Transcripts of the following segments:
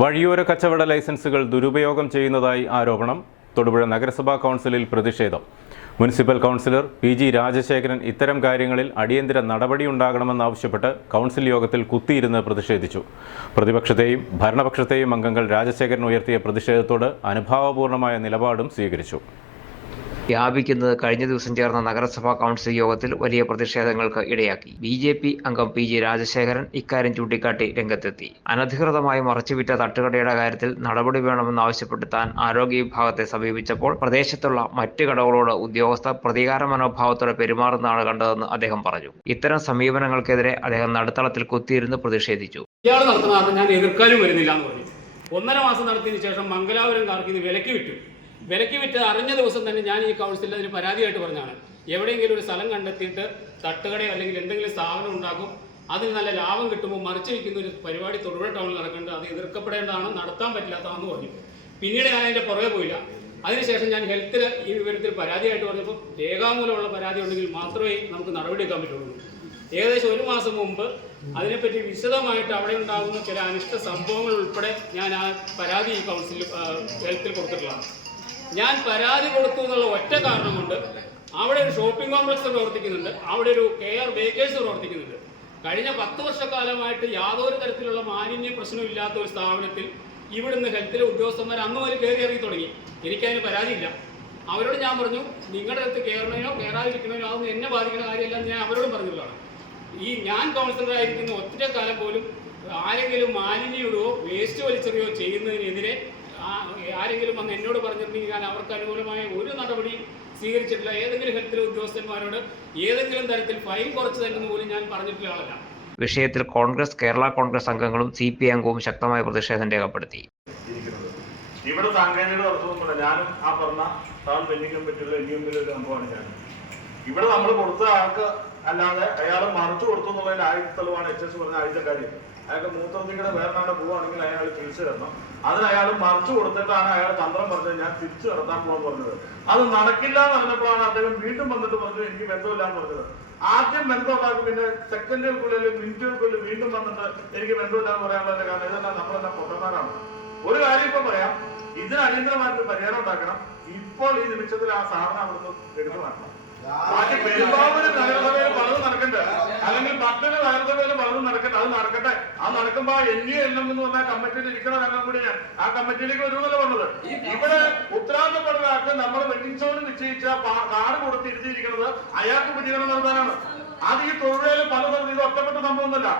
വഴിയോര കച്ചവട ലൈസൻസുകൾ ദുരുപയോഗം ചെയ്യുന്നതായി ആരോപണം. തൊടുപുഴ നഗരസഭാ കൗൺസിലിൽ പ്രതിഷേധം. Municipal councillor P G Rajasekharan ഇത്തരം കാര്യങ്ങളിൽ അടിയന്തര നടപടി ഉണ്ടാകണമെന്നാവശ്യപ്പെട്ട് കൗൺസിൽ യോഗത്തിൽ കുത്തിയിരുന്ന് പ്രതിഷേധിച്ചു. പ്രതിപക്ഷത്തെയും ഭരണപക്ഷത്തെയും അംഗങ്ങൾ രാജശേഖരൻ ഉയർത്തിയ പ്രതിഷേധത്തോട് അനുഭാവപൂർണമായ നിലപാടും സ്വീകരിച്ചു. വ്യാപിക്കുന്നത് കഴിഞ്ഞ ദിവസം ചേർന്ന നഗരസഭാ കൗൺസിൽ യോഗത്തിൽ വലിയ പ്രതിഷേധങ്ങൾക്ക് ഇടയാക്കി. ബി ജെ പി അംഗം പി ജി രാജശേഖരൻ ഇക്കാര്യം ചൂണ്ടിക്കാട്ടി രംഗത്തെത്തി. അനധികൃതമായി മറച്ചുവിറ്റ തട്ടുകടയുടെ കാര്യത്തിൽ നടപടി വേണമെന്നാവശ്യപ്പെട്ട് താൻ ആരോഗ്യ വിഭാഗത്തെ സമീപിച്ചപ്പോൾ പ്രദേശത്തുള്ള മറ്റ് കടകളോട് ഉദ്യോഗസ്ഥർ പ്രതികാര മനോഭാവത്തോടെ പെരുമാറുന്നതാണ് കണ്ടതെന്ന് അദ്ദേഹം പറഞ്ഞു. ഇത്തരം സമീപനങ്ങൾക്കെതിരെ അദ്ദേഹം നടുത്തളത്തിൽ കുത്തിയിരുന്ന് പ്രതിഷേധിച്ചു. ഇയാൾ ഞാൻ എതിർക്കാനും വരുന്നില്ല എന്ന് പറഞ്ഞു. ഒന്നര മാസം നടത്തിയതിനു ശേഷം മംഗലാപുരം കാർക്ക് ഇത് വിലക്ക് വിറ്റു. വിലക്ക് വിറ്റ് അറിഞ്ഞ ദിവസം തന്നെ ഞാൻ ഈ കൗൺസിലിൽ അതിന് പരാതിയായിട്ട് പറഞ്ഞാണ് എവിടെയെങ്കിലും ഒരു സ്ഥലം കണ്ടെത്തിയിട്ട് തട്ടുകടയോ അല്ലെങ്കിൽ എന്തെങ്കിലും സ്ഥാപനം ഉണ്ടാക്കും അതിന് നല്ല ലാഭം കിട്ടുമ്പോൾ മറിച്ച് വയ്ക്കുന്ന ഒരു പരിപാടി തൊടുപുഴ ടൗണിൽ നടക്കേണ്ടത് അത് എതിർക്കപ്പെടേണ്ടതാണ് നടത്താൻ പറ്റില്ലാത്തതാണെന്ന് പറഞ്ഞു. പിന്നീട് ഞാൻ അതിന്റെ പുറകെ പോയില്ല. അതിനുശേഷം ഞാൻ ഹെൽത്തിൽ ഈ വിവരത്തിൽ പരാതിയായിട്ട് പറഞ്ഞപ്പോൾ രേഖാമൂലമുള്ള പരാതി ഉണ്ടെങ്കിൽ മാത്രമേ നമുക്ക് നടപടിയെടുക്കാൻ പറ്റുള്ളൂ. ഏകദേശം ഒരു മാസം മുമ്പ് അതിനെപ്പറ്റി വിശദമായിട്ട് അവിടെ ഉണ്ടാകുന്ന ചില അനിഷ്ട സംഭവങ്ങൾ ഉൾപ്പെടെ ഞാൻ ആ പരാതി ഈ കൗൺസിലിൽ ഹെൽത്തിൽ കൊടുത്തിട്ടുള്ളതാണ്. ഞാൻ പരാതി കൊടുത്തു എന്നുള്ള ഒറ്റ കാരണം കൊണ്ട് അവിടെ ഒരു ഷോപ്പിംഗ് കോംപ്ലക്സ് പ്രവർത്തിക്കുന്നുണ്ട്. അവിടെ ഒരു കെയർ ബേക്കേഴ്സ് പ്രവർത്തിക്കുന്നുണ്ട്. കഴിഞ്ഞ പത്ത് വർഷക്കാലമായിട്ട് യാതൊരു തരത്തിലുള്ള മാലിന്യ പ്രശ്നമില്ലാത്ത ഒരു സ്ഥാപനത്തിൽ ഇവിടുന്ന് ഹെൽത്തിലെ ഉദ്യോഗസ്ഥന്മാർ അന്ന് മുതൽ കയറി ഇറങ്ങി തുടങ്ങി. എനിക്കതിന് പരാതിയില്ല. അവരോട് ഞാൻ പറഞ്ഞു നിങ്ങളുടെ അടുത്ത് കയറണതിനോ കയറാതിരിക്കണോ അതൊന്നും എന്നെ ബാധിക്കുന്ന കാര്യമല്ല ഞാൻ അവരോടും പറഞ്ഞിട്ടുള്ളതാണ്. ഈ ഞാൻ കൗൺസിലറായിരിക്കുന്ന ഒറ്റ കാലം പോലും ആരെങ്കിലും മാലിന്യം വേസ്റ്റ് വലിച്ചെറിയോ ചെയ്യുന്നതിനെതിരെ ആരെങ്കിലും വന്ന് എന്നോട് പറഞ്ഞിട്ടുണ്ടെങ്കിൽ ഞാൻ അവർക്ക് അനുകൂലമായ ഒരു നടപടി സ്വീകരിച്ചിട്ടില്ല. ഏതെങ്കിലും ഹെൽത്തിലെ ഉദ്യോഗസ്ഥന്മാരോട് ഏതെങ്കിലും തരത്തിൽ ഫൈൻ കുറച്ച് തരുന്ന പോലും ഞാൻ പറഞ്ഞിട്ടുള്ള ആളല്ല. വിഷയത്തിൽ കോൺഗ്രസ് കേരള കോൺഗ്രസ് അംഗങ്ങളും സി പി അംഗവും ശക്തമായ പ്രതിഷേധം രേഖപ്പെടുത്തി. ഇവിടെ സാങ്കേതിക തടസ്സമൊന്നുമില്ല ഞാനും ആ പറഞ്ഞ താൻ പെൻഡിംഗ് പറ്റില്ല ഇനിയും ഒരു സംഭവമാണ് ഞാൻ. ഇവിടെ നമ്മൾ കൊടുത്ത ആൾക്ക് അല്ലാതെ അയാളെ മറിച്ചു കൊടുത്തു എന്നുള്ളതിന് ആയുധ തെളിവാണ് എച്ച് എസ് പറഞ്ഞ ആദ്യത്തെ കാര്യം അയാൾക്ക് മൂത്രത്തിയുടെ വേറെ പോവുകയാണെങ്കിൽ അയാൾ തിരിച്ചു തരണം അതിന് അയാൾ മറിച്ചു കൊടുത്തിട്ടാണ് അയാൾ തന്ത്രം പറഞ്ഞത് ഞാൻ തിരിച്ചു നടത്താൻ പോകാൻ പറഞ്ഞത്. അത് നടക്കില്ല എന്ന് പറഞ്ഞപ്പോഴാണ് അദ്ദേഹം വീണ്ടും വന്നിട്ട് പറഞ്ഞത് എനിക്ക് ബന്ധമില്ല എന്ന് പറഞ്ഞത്. ആദ്യം ബന്ധമുണ്ടാക്കി പിന്നെ സെക്കൻഡുകൾക്കുള്ളിൽ മിനിറ്റുകൾക്കുള്ളിൽ വീണ്ടും വന്നിട്ട് എനിക്ക് ബന്ധമില്ല എന്ന് പറയാനുള്ള കാരണം ഇതെല്ലാം നമ്മളെല്ലാം പൊട്ടന്മാരാണ്. ഒരു കാര്യം ഇപ്പൊ പറയാം ഇതിന് അടിയന്തരമായിട്ട് പരിഹാരം ഉണ്ടാക്കണം. ഇപ്പോൾ ഈ നിമിഷത്തിൽ ആ സാധനം അവിടുന്ന് എടുത്തു മാറ്റണം. ബാക്കി പെരുമ്പാവൂര് നഗരസഭയിൽ പലതും നടക്കണ്ട്. അല്ലെങ്കിൽ പട്ടണ നഗരസഭയിൽ പലതും നടക്കട്ടെ അത് നടക്കട്ടെ. അത് നടക്കുമ്പോ എൻ യു എൽ എം എന്ന് പറഞ്ഞ കമ്മിറ്റിയിൽ ഇരിക്കുന്ന രംഗം കൂടി ഞാൻ ആ കമ്മിറ്റിയിലേക്ക് വരുമെന്നല്ല പറഞ്ഞത്. ഇവിടെ ഉത്തരവാദിത്തപ്പെട്ട ആൾക്ക് നമ്മൾ വെഡിങ് സോൺ നിശ്ചയിച്ച കാർഡ് കൊടുത്ത് ഇരുത്തിയിരിക്കുന്നത് അയാൾക്ക് പ്രതികരണം നൽകാനാണ്. അത് ഈ തൊഴിലാളി പല സ്ഥലത്തും ഇത് ഒറ്റപ്പെട്ട സംഭവമൊന്നുമല്ല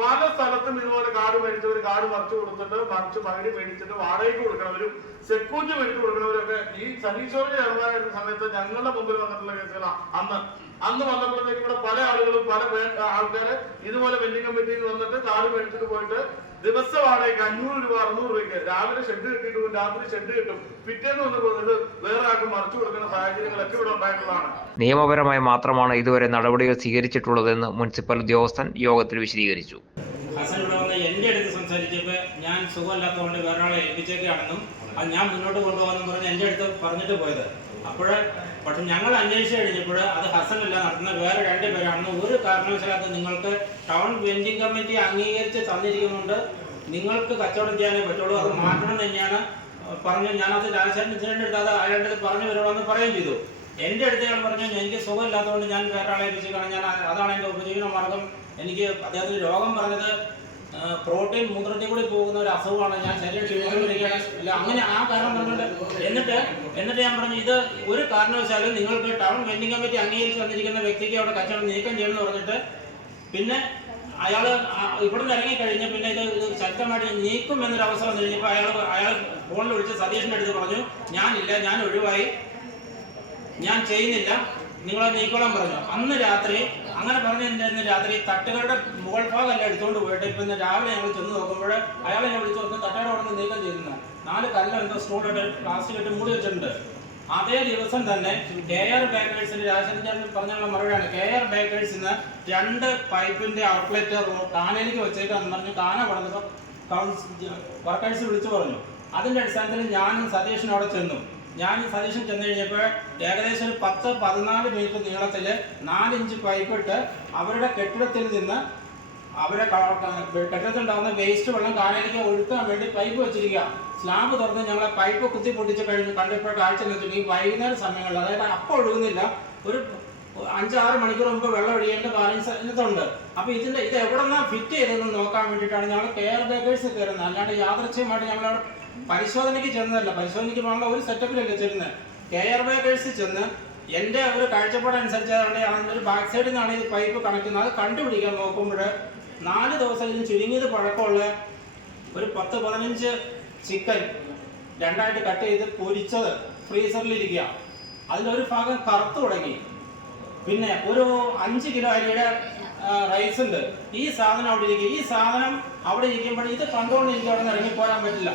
പല സ്ഥലത്തും ഇതുപോലെ കാട് മേടിച്ചവർ കാട് മറിച്ചു കൊടുത്തിട്ട് മറിച്ച് പകുതി മേടിച്ചിട്ട് വാടകയ്ക്ക് കൊടുക്കണവരും സെക്യൂരിറ്റി മേടിച്ചു കൊടുക്കണവരൊക്കെ ഈ സനീഷോട് ചേർന്നായിരുന്ന സമയത്ത് ഞങ്ങളുടെ മുമ്പിൽ വന്നിട്ടുള്ള കേസുകളാണ് അന്ന്. അന്ന് വന്നപ്പോഴത്തേക്ക് ഇവിടെ പല ആളുകളും പല ആൾക്കാര് ഇതുപോലെ വെല്ലിംഗ് കമ്മിറ്റിയിൽ വന്നിട്ട് കാട് മേടിച്ചിട്ട് പോയിട്ട് ദിവസ വാടകയ്ക്ക് അഞ്ഞൂറ് രൂപ അറുന്നൂറ് രൂപയ്ക്ക് രാവിലെ ഷെഡ് കിട്ടിയിട്ടും രാത്രി ഷെഡ് കിട്ടും. പിറ്റേന്ന് വന്ന് മറിച്ചു കൊടുക്കുന്ന സാഹചര്യങ്ങളൊക്കെ ഇവിടെ ഉണ്ടായിട്ടുള്ളതാണ്. നിയമപരമായി മാത്രമാണ് ഇതുവരെ നടപടികൾ സ്വീകരിച്ചിട്ടുള്ളതെന്ന് മുനിസിപ്പൽ ഉദ്യോഗസ്ഥൻ യോഗത്തിൽ വിശദീകരിച്ചു. ഹസൻ ഇവിടെ വന്ന് എന്റെ അടുത്ത് സംസാരിച്ചപ്പോൾ ഞാൻ സുഖമല്ലാത്തതുകൊണ്ട് വേറെ ആളെ ഏൽപ്പിച്ചേക്കാണെന്നും അത് ഞാൻ മുന്നോട്ട് കൊണ്ടുപോകാമെന്നും പറഞ്ഞ് എന്റെ അടുത്ത് പറഞ്ഞിട്ട് പോയത്. അപ്പോൾ പക്ഷെ ഞങ്ങൾ അന്വേഷിച്ച് കഴിഞ്ഞപ്പോൾ അത് ഹസനല്ല നടത്തുന്ന വേറെ രണ്ട് പേരാണെന്ന് ഒരു കാരണവശാലും നിങ്ങൾക്ക് ടൗൺ വെൻഡിങ് കമ്മിറ്റി അംഗീകരിച്ച് തന്നിരിക്കുന്നുണ്ട്. നിങ്ങൾക്ക് കച്ചവടം ചെയ്യാനേ പറ്റുള്ളൂ അത് മാറ്റണം തന്നെയാണ്. പറഞ്ഞു ഞാനത് രാജശേഖരൻ അടുത്ത് അത് അയാളുടെ അടുത്ത് പറഞ്ഞു വരുവാണെന്ന് പറയുകയും ചെയ്തു. എന്റെ അടുത്ത് അയാൾ പറഞ്ഞു എനിക്ക് സുഖമില്ലാത്തതുകൊണ്ട് ഞാൻ വേറെ ആളെ ഞാൻ അതാണ് എന്റെ ഉപജീവന മാർഗം. എനിക്ക് അദ്ദേഹത്തിന് രോഗം പറഞ്ഞത് പ്രോട്ടീൻ മൂത്രത്തിൽ കൂടി പോകുന്ന ഒരു അസുഖമാണ്. ഞാൻ ശരീരം ക്ഷീണിച്ചുകൊണ്ടിരിക്കുകയാണ്. അല്ല അങ്ങനെ ആ കാരണം പറഞ്ഞിട്ട് എന്നിട്ട് എന്നിട്ട് ഞാൻ പറഞ്ഞു ഇത് ഒരു കാരണവശാലും നിങ്ങൾക്ക് ടൗൺ വെൻഡിംഗ് കമ്മിറ്റി അംഗീകരിച്ച് വന്നിരിക്കുന്ന വ്യക്തിക്ക് അവിടെ കച്ചവടം നീക്കം ചെയ്യണമെന്ന് പറഞ്ഞിട്ട് പിന്നെ അയാൾ ഇവിടെ നിന്ന് ഇറങ്ങി കഴിഞ്ഞ് പിന്നെ ഇത് ശക്തമായിട്ട് നീക്കും എന്നൊരു അവസരം കഴിഞ്ഞപ്പോൾ അയാൾ അയാൾ ഫോണിൽ വിളിച്ച് സതീഷിന്റെ അടുത്ത് പറഞ്ഞു ഞാനില്ല ഞാൻ ഒഴിവായി. ഞാൻ ചെയ്യുന്നില്ല. നിങ്ങളെ നീക്കോളാൻ പറഞ്ഞു. അന്ന് രാത്രി അങ്ങനെ പറഞ്ഞിട്ടുണ്ടായിരുന്ന രാത്രി തട്ടുകളുടെ മുകൾ ഭാഗമല്ല എടുത്തുകൊണ്ട് പോയിട്ട് ഇപ്പൊ രാവിലെ ഞങ്ങൾ ചെന്ന് നോക്കുമ്പോൾ എന്നെ വിളിച്ചു നോക്കും തട്ടുകളുടെ അവിടെ നിന്ന് നീക്കം ചെയ്തിരുന്നു. നാല് കല്ലെന്തോ സ്റ്റൂളിട്ട് പ്ലാസ്റ്റിക് ഇട്ട് മൂടി വെച്ചിട്ടുണ്ട്. അതേ ദിവസം തന്നെ കെ ആർ ബേക്കേഴ്സിന്റെ രാജശേഖരൻ പറഞ്ഞുള്ള മറുപടിയാണ്. കെ ആർ ബേക്കേഴ്സിന് രണ്ട് പൈപ്പിന്റെ ഔട്ട്ലെറ്റ് കാനയിലേക്ക് വെച്ചേക്കാന്ന് പറഞ്ഞു കാന പറഞ്ഞപ്പോൾ വർക്കേഴ്സ് വിളിച്ചു പറഞ്ഞു. അതിന്റെ അടിസ്ഥാനത്തിൽ ഞാനും സതീഷിനും അവിടെ ചെന്നു. ഞാൻ സതീശൻ ചെന്ന് കഴിഞ്ഞപ്പോൾ ഏകദേശം ഒരു പത്ത് പതിനാല് മീറ്റർ നീളത്തിൽ നാലിഞ്ച് പൈപ്പിട്ട് അവരുടെ കെട്ടിടത്തിൽ നിന്ന് അവരെ കെട്ടിടത്തുണ്ടാകുന്ന വേസ്റ്റ് വെള്ളം കാനയിലേക്ക് ഒഴുക്കാൻ വേണ്ടി പൈപ്പ് വെച്ചിരിക്കുക. സ്ലാബ് തുറന്ന് ഞങ്ങളെ പൈപ്പ് കുത്തി പൊട്ടിച്ച് കഴിഞ്ഞ് കണ്ടപ്പോൾ കാഴ്ച നിർത്തിക്കും വൈകുന്നേരം സമയങ്ങളിൽ അതായത് അപ്പോൾ ഒഴുകുന്നില്ല ഒരു അഞ്ചാറ് മണിക്കൂർ മുമ്പ് വെള്ളം ഒഴിയേണ്ട ബാലൻസ് ഇതുണ്ട്. അപ്പോൾ ഇതിന്റെ ഇത് എവിടെ നിന്നാ ഫിറ്റ് ചെയ്തതെന്ന് നോക്കാൻ വേണ്ടിയിട്ടാണ് ഞങ്ങൾ കെയർ ബേക്കേഴ്സ് കയറുന്നത് അല്ലാണ്ട് യാദൃച്ഛ്യമായിട്ട് ഞങ്ങൾ അവിടെ പരിശോധനയ്ക്ക് ചെന്നതല്ല. പരിശോധനയ്ക്ക് പോകാനുള്ള ഒരു സെറ്റപ്പിലല്ല ചെല്ലുന്നത് കെയർ ബേക്കേഴ്സ് ചെന്ന് എന്റെ ഒരു കാഴ്ചപ്പാടനുസരിച്ചാണ് ഒരു ബാക്ക് സൈഡിൽ നിന്നാണ് ഇത് പൈപ്പ് കണക്ട് ചെയ്യുന്നത് അത് കണ്ടുപിടിക്കാൻ നോക്കുമ്പോൾ നാല് ദിവസം ഇതിന് ചുരുങ്ങിയത് പഴക്കമുള്ള ഒരു പത്ത് പതിനഞ്ച് ചിക്കൻ രണ്ടായിട്ട് കട്ട് ചെയ്ത് പൊരിച്ചത് ഫ്രീസറിലിരിക്കുക അതിലൊരു ഭാഗം കറുത്തു തുടങ്ങി. പിന്നെ ഒരു അഞ്ച് കിലോ അരിയുടെ റൈസ് ഉണ്ട്. ഈ സാധനം അവിടെ ഇരിക്കും ഈ സാധനം അവിടെ ഇരിക്കുമ്പോൾ ഇത് കണ്ടുകൊണ്ട് എനിക്ക് അവിടെ നിന്ന് ഇറങ്ങിപ്പോരാൻ പറ്റില്ല.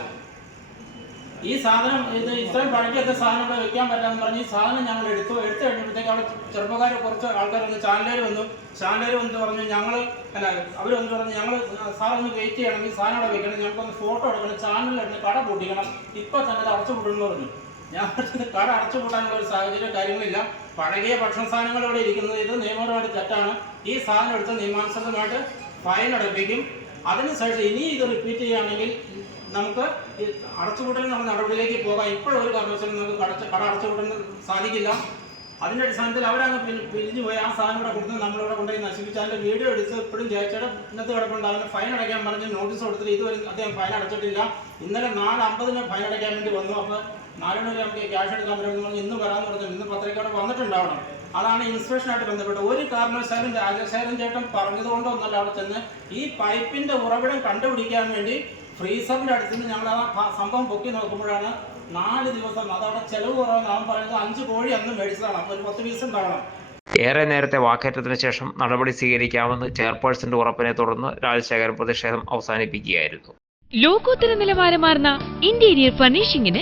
ഈ സാധനം ഇത് ഇത്രയും പഴക്കത്തെ സാധനം ഇവിടെ വെക്കാൻ പറ്റാന്ന് പറഞ്ഞ് ഈ സാധനം ഞങ്ങൾ എടുത്തു. എടുത്തു കഴിഞ്ഞപ്പോഴത്തേക്ക് അവിടെ ചെറുപ്പക്കാർ കുറച്ച് ആൾക്കാർ വന്നു ചാനലേർ വന്നു. ചാനലേർ വന്ന് പറഞ്ഞു ഞങ്ങൾ അല്ല അവർ വന്ന് പറഞ്ഞു ഞങ്ങൾ സാറൊന്ന് വെയിറ്റ് ചെയ്യണം. ഈ സാധനം അവിടെ വെക്കണം. ഞങ്ങൾക്കൊന്ന് ഫോട്ടോ എടുക്കണം. ചാനലിൽ കട പൂട്ടിക്കണം. ഇപ്പം തന്നെ അത് അടച്ചു വിടുന്നു പറഞ്ഞു. ഞാൻ കട അടച്ചു പൂട്ടാനുള്ള ഒരു സാഹചര്യം കാര്യങ്ങളില്ല. പഴകിയ ഭക്ഷണ സാധനങ്ങൾ ഇവിടെ ഇരിക്കുന്നത് ഇത് നിയമപരമായിട്ട് തെറ്റാണ്. ഈ സാധനം എടുത്ത് നിയമാനുസൃതമായിട്ട് ഫൈൻ അടപ്പിക്കും. അതിനുശേഷം ഇനി ഇത് റിപ്പീറ്റ് ചെയ്യുകയാണെങ്കിൽ നമുക്ക് അടച്ചുപൂട്ടൽ നമ്മുടെ നടപടിയിലേക്ക് പോകാം ഇപ്പോഴൊരു കാരണവശാലും നമുക്ക് കട അടച്ചുപൂട്ടാൻ സാധിക്കില്ല. അതിന്റെ അടിസ്ഥാനത്തിൽ അവരങ്ങ് പിരി- പിരിഞ്ഞു പോയി. ആ സാധനം ഇവിടെ കൊടുത്ത് നമ്മളിവിടെ കൊണ്ടുപോയി നശിപ്പിച്ച് അതിന്റെ വീഡിയോ എടുത്ത് ഇപ്പോഴും ജയിച്ചയുടെ ഇന്നത്തെ കിടപ്പുണ്ട്. അവന് ഫൈൻ അടയ്ക്കാൻ പറഞ്ഞ് നോട്ടീസ് കൊടുത്തിട്ട് ഇതുവരെ അദ്ദേഹം ഫൈൻ അടച്ചിട്ടില്ല. ഇന്നലെ നാല് അമ്പതിന് ഫൈൻ അടയ്ക്കാൻ വേണ്ടി വന്നു. അപ്പോൾ നാലുമണി നമുക്ക് ക്യാഷ് എടുക്കാൻ പറ്റുമെന്ന് പറഞ്ഞ് ഇന്ന് വരാമെന്ന് പറഞ്ഞു ഇന്ന് പത്രക്കാട് വന്നിട്ടുണ്ടാവണം. അതാണ് ഇൻസ്പെക്ഷനായിട്ട് ബന്ധപ്പെട്ട് ഒരു കാരണവശാലും രാജശേഖരൻ ചേട്ടൻ പറഞ്ഞതുകൊണ്ടൊന്നല്ല അവിടെ ചെന്ന് ഈ പൈപ്പിന്റെ ഉറവിടം കണ്ടുപിടിക്കാൻ വേണ്ടി ഫ്രീസറിന്റെ അടുത്ത് നിന്ന് ഞങ്ങൾ ആ സംഭവം പൊക്കി നോക്കുമ്പോഴാണ് നാല് ദിവസം അതവിടെ ചെലവ് കുറവാണ് അവൻ പറയുന്നത് അഞ്ച് കോഴി അന്ന് മേടിച്ചതാണ്. അപ്പോൾ ഒരു പത്ത് പീസ് ഉണ്ടാവണം ഏറെ നേരത്തെ വാക്കേറ്റത്തിന് ശേഷം നടപടി സ്വീകരിക്കാമെന്ന് ചെയർപേഴ്സന്റെ ഉറപ്പിനെ തുടർന്ന് രാജശേഖരൻ പ്രതിഷേധം അവസാനിപ്പിക്കുകയായിരുന്നു. ലോകോത്തര നിലവാരമാർന്ന interior ഫർണിഷിംഗിന്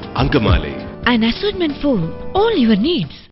Ankamali. An assortment for all your needs.